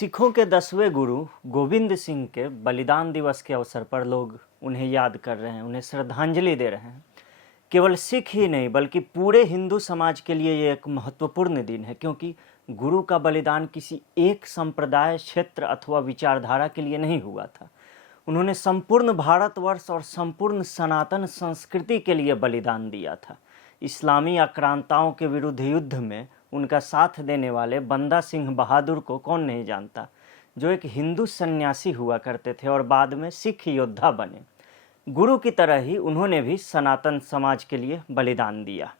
सिखों के 10वें गुरु गोविंद सिंह के बलिदान दिवस के अवसर पर लोग उन्हें याद कर रहे हैं, उन्हें श्रद्धांजलि दे रहे हैं। केवल सिख ही नहीं बल्कि पूरे हिंदू समाज के लिए ये एक महत्वपूर्ण दिन है, क्योंकि गुरु का बलिदान किसी एक संप्रदाय, क्षेत्र अथवा विचारधारा के लिए नहीं हुआ था। उन्होंने संपूर्ण भारतवर्ष और संपूर्ण सनातन संस्कृति के लिए बलिदान दिया था। इस्लामी आक्रांताओं के विरुद्ध युद्ध में उनका साथ देने वाले बंदा सिंह बहादुर को कौन नहीं जानता, जो एक हिंदू सन्यासी हुआ करते थे और बाद में सिख योद्धा बने। गुरु की तरह ही उन्होंने भी सनातन समाज के लिए बलिदान दिया।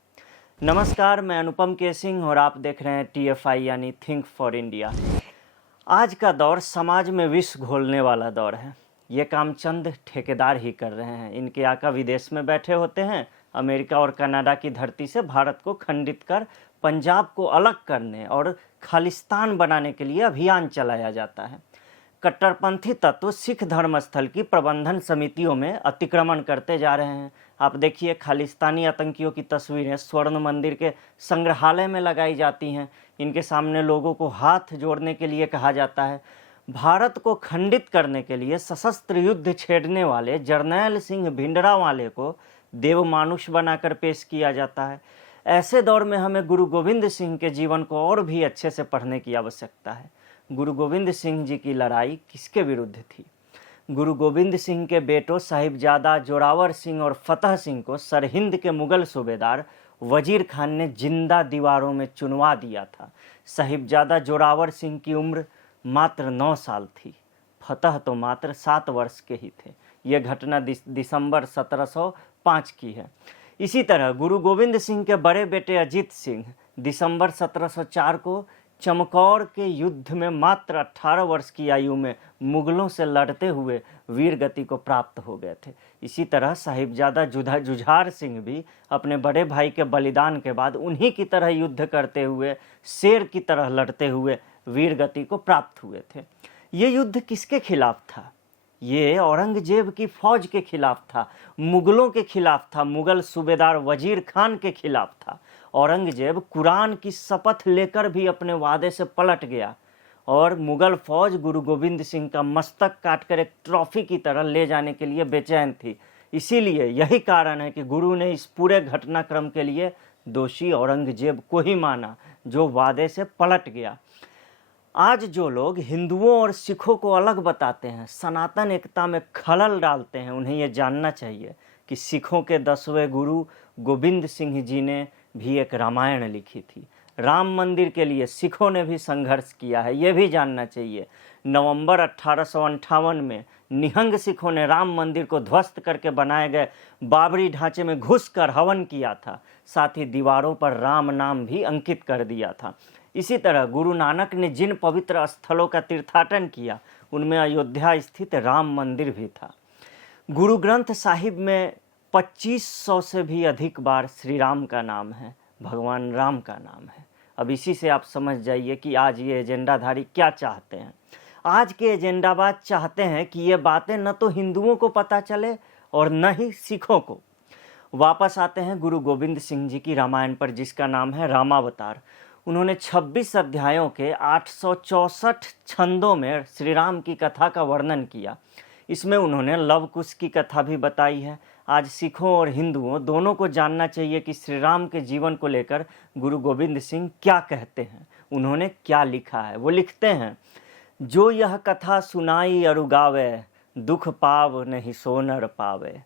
नमस्कार, मैं अनुपम के सिंह और आप देख रहे हैं TFI यानी थिंक फॉर इंडिया। आज का दौर समाज में विष घोलने वाला दौर है। ये काम चंद ठेकेदार ही कर रहे हैं। इनके आका विदेश में बैठे होते हैं। अमेरिका और कनाडा की धरती से भारत को खंडित कर पंजाब को अलग करने और खालिस्तान बनाने के लिए अभियान चलाया जाता है। कट्टरपंथी तत्व सिख धर्मस्थल की प्रबंधन समितियों में अतिक्रमण करते जा रहे हैं। आप देखिए, खालिस्तानी आतंकियों की तस्वीरें स्वर्ण मंदिर के संग्रहालय में लगाई जाती हैं। इनके सामने लोगों को हाथ जोड़ने के लिए कहा जाता है। भारत को खंडित करने के लिए सशस्त्र युद्ध छेड़ने वाले जरनैल सिंह भिंडरावाले को देवमानुष बनाकर पेश किया जाता है। ऐसे दौर में हमें गुरु गोविंद सिंह के जीवन को और भी अच्छे से पढ़ने की आवश्यकता है। गुरु गोविंद सिंह जी की लड़ाई किसके विरुद्ध थी? गुरु गोविंद सिंह के बेटों साहिबजादा जोरावर सिंह और फतेह सिंह को सरहिंद के मुगल सूबेदार वजीर खान ने जिंदा दीवारों में चुनवा दिया था। साहिबजादा जोरावर सिंह की उम्र मात्र 9 साल थी, फतेह तो मात्र 7 वर्ष के ही थे। यह घटना दिसंबर 1705 की है। इसी तरह गुरु गोविंद सिंह के बड़े बेटे अजीत सिंह दिसंबर 1704 को चमकौर के युद्ध में मात्र 18 वर्ष की आयु में मुगलों से लड़ते हुए वीर गति को प्राप्त हो गए थे। इसी तरह साहिबजादा जुझार सिंह भी अपने बड़े भाई के बलिदान के बाद उन्हीं की तरह युद्ध करते हुए, शेर की तरह लड़ते हुए वीर गति को प्राप्त हुए थे। ये युद्ध किसके खिलाफ था? ये औरंगजेब की फौज के खिलाफ था, मुगलों के खिलाफ था, मुगल सूबेदार वजीर खान के खिलाफ था। औरंगजेब कुरान की शपथ लेकर भी अपने वादे से पलट गया और मुगल फौज गुरु गोविंद सिंह का मस्तक काटकर एक ट्रॉफी की तरह ले जाने के लिए बेचैन थी। इसीलिए यही कारण है कि गुरु ने इस पूरे घटनाक्रम के लिए दोषी औरंगजेब को ही माना, जो वादे से पलट गया। आज जो लोग हिंदुओं और सिखों को अलग बताते हैं, सनातन एकता में खलल डालते हैं, उन्हें यह जानना चाहिए कि सिखों के 10वें गुरु गोविंद सिंह जी ने भी एक रामायण लिखी थी। राम मंदिर के लिए सिखों ने भी संघर्ष किया है, यह भी जानना चाहिए। नवंबर 1858 में निहंग सिखों ने राम मंदिर को ध्वस्त करके बनाए गए बाबरी ढांचे में घुसकर हवन किया था। साथ ही दीवारों पर राम नाम भी अंकित कर दिया था। इसी तरह गुरु नानक ने जिन पवित्र स्थलों का तीर्थाटन किया, उनमें अयोध्या स्थित राम मंदिर भी था। गुरु ग्रंथ साहिब में 2500 से भी अधिक बार श्री राम का नाम है, भगवान राम का नाम है। अब इसी से आप समझ जाइए कि आज ये एजेंडाधारी क्या चाहते हैं। आज के एजेंडाबाज चाहते हैं कि ये बातें न तो हिंदुओं को पता चले और न ही सिखों को। वापस आते हैं गुरु गोविंद सिंह जी की रामायण पर, जिसका नाम है रामावतार। उन्होंने 26 अध्यायों के 864 छंदों में श्री राम की कथा का वर्णन किया। इसमें उन्होंने लव कुश की कथा भी बताई है। आज सिखों और हिंदुओं दोनों को जानना चाहिए कि श्री राम के जीवन को लेकर गुरु गोविंद सिंह क्या कहते हैं, उन्होंने क्या लिखा है। वो लिखते हैं, जो यह कथा सुनाई अरु गावे, दुख पाव नहीं सोनर पावे,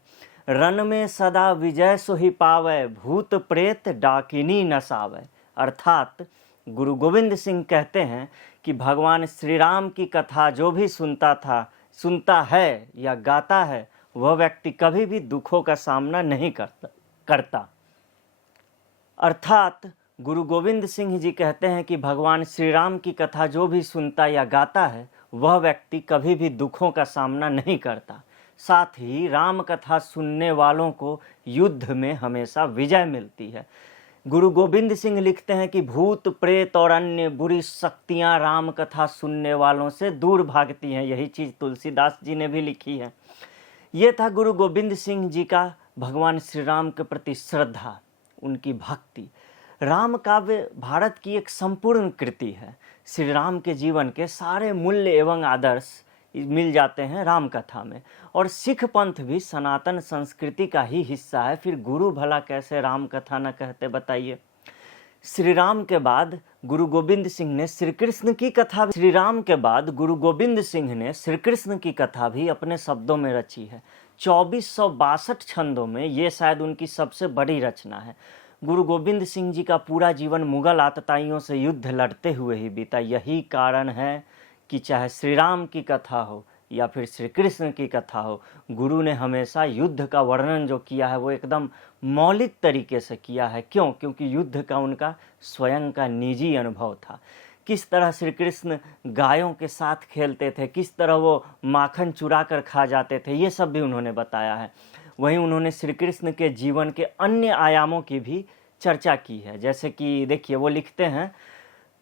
रन में सदा विजय सोही पावे, भूत प्रेत डाकिनी नसावे। अर्थात गुरु गोविंद सिंह कहते हैं कि भगवान श्री राम की कथा जो भी सुनता है या गाता है, वह व्यक्ति कभी भी दुखों का सामना नहीं करता। अर्थात गुरु गोविंद सिंह जी कहते हैं कि भगवान श्री राम की कथा जो भी सुनता या गाता है, वह व्यक्ति कभी भी दुखों का सामना नहीं करता। साथ ही राम कथा सुनने वालों को युद्ध में हमेशा विजय मिलती है। गुरु गोविंद सिंह लिखते हैं कि भूत प्रेत और अन्य बुरी शक्तियां राम कथा सुनने वालों से दूर भागती हैं। यही चीज़ तुलसीदास जी ने भी लिखी है। ये था गुरु गोविंद सिंह जी का भगवान श्री राम के प्रति श्रद्धा, उनकी भक्ति। राम काव्य भारत की एक संपूर्ण कृति है। श्री राम के जीवन के सारे मूल्य एवं आदर्श मिल जाते हैं राम कथा में। और सिख पंथ भी सनातन संस्कृति का ही हिस्सा है, फिर गुरु भला कैसे राम कथा न कहते बताइए। श्री राम के बाद गुरु गोविंद सिंह ने श्री कृष्ण की कथा, श्री राम के बाद गुरु गोविंद सिंह ने श्री कृष्ण की कथा भी अपने शब्दों में रची है। 2462 छंदों में ये शायद उनकी सबसे बड़ी रचना है। गुरु गोविंद सिंह जी का पूरा जीवन मुगल आतताइयों से युद्ध लड़ते हुए ही बीता। यही कारण है कि चाहे श्री राम की कथा हो या फिर श्री कृष्ण की कथा हो, गुरु ने हमेशा युद्ध का वर्णन जो किया है वो एकदम मौलिक तरीके से किया है। क्यों? क्योंकि युद्ध का उनका स्वयं का निजी अनुभव था। किस तरह श्री कृष्ण गायों के साथ खेलते थे, किस तरह वो माखन चुरा कर खा जाते थे, ये सब भी उन्होंने बताया है। वहीं उन्होंने श्री कृष्ण के जीवन के अन्य आयामों की भी चर्चा की है। जैसे कि देखिए वो लिखते हैं,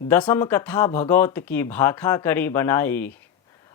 दसम कथा भगवत की भाखा करी बनाई,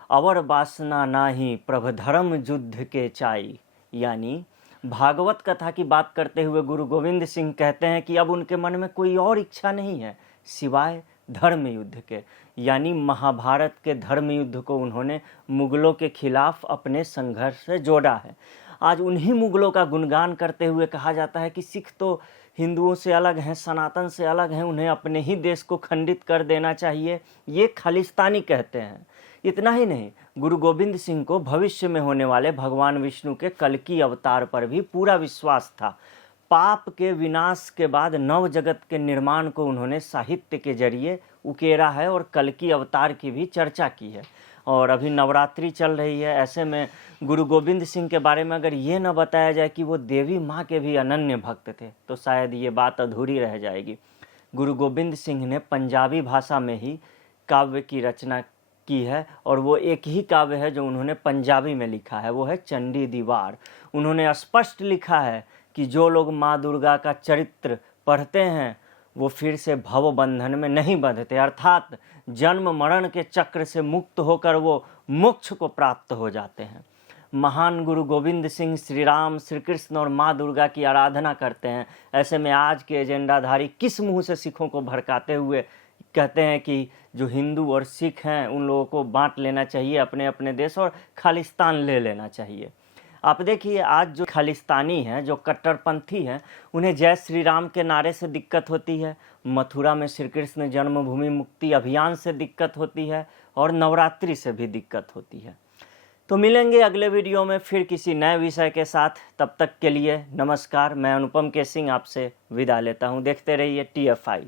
अवर वासना नाही प्रभ धर्म युद्ध के चाई। यानी भागवत कथा की बात करते हुए गुरु गोविंद सिंह कहते हैं कि अब उनके मन में कोई और इच्छा नहीं है सिवाय धर्म युद्ध के। यानी महाभारत के धर्म युद्ध को उन्होंने मुगलों के खिलाफ अपने संघर्ष से जोड़ा है। आज उन्हीं मुगलों का गुणगान करते हुए कहा जाता है कि सिख तो हिंदुओं से अलग हैं, सनातन से अलग हैं, उन्हें अपने ही देश को खंडित कर देना चाहिए, ये खालिस्तानी कहते हैं। इतना ही नहीं, गुरु गोविंद सिंह को भविष्य में होने वाले भगवान विष्णु के कल्कि अवतार पर भी पूरा विश्वास था। पाप के विनाश के बाद नव जगत के निर्माण को उन्होंने साहित्य के जरिए उकेरा है और कल्कि अवतार की भी चर्चा की है। और अभी नवरात्रि चल रही है, ऐसे में गुरु गोविंद सिंह के बारे में अगर ये न बताया जाए कि वो देवी माँ के भी अनन्य भक्त थे तो शायद ये बात अधूरी रह जाएगी। गुरु गोविंद सिंह ने पंजाबी भाषा में ही काव्य की रचना की है और वो एक ही काव्य है जो उन्होंने पंजाबी में लिखा है, वो है चंडी दीवार। उन्होंने स्पष्ट लिखा है कि जो लोग माँ दुर्गा का चरित्र पढ़ते हैं वो फिर से भव बंधन में नहीं बंधते, अर्थात जन्म मरण के चक्र से मुक्त होकर वो मोक्ष को प्राप्त हो जाते हैं। महान गुरु गोविंद सिंह श्री राम, श्री कृष्ण और माँ दुर्गा की आराधना करते हैं। ऐसे में आज के एजेंडाधारी किस मुंह से सिखों को भड़काते हुए कहते हैं कि जो हिंदू और सिख हैं उन लोगों को बांट लेना चाहिए अपने अपने देश और खालिस्तान ले लेना चाहिए। आप देखिए आज जो खालिस्तानी हैं, जो कट्टरपंथी हैं, उन्हें जय श्री राम के नारे से दिक्कत होती है, मथुरा में श्री कृष्ण जन्मभूमि मुक्ति अभियान से दिक्कत होती है और नवरात्रि से भी दिक्कत होती है। तो मिलेंगे अगले वीडियो में फिर किसी नए विषय के साथ। तब तक के लिए नमस्कार। मैं अनुपम के सिंह आपसे विदा लेता हूँ। देखते रहिए TFI।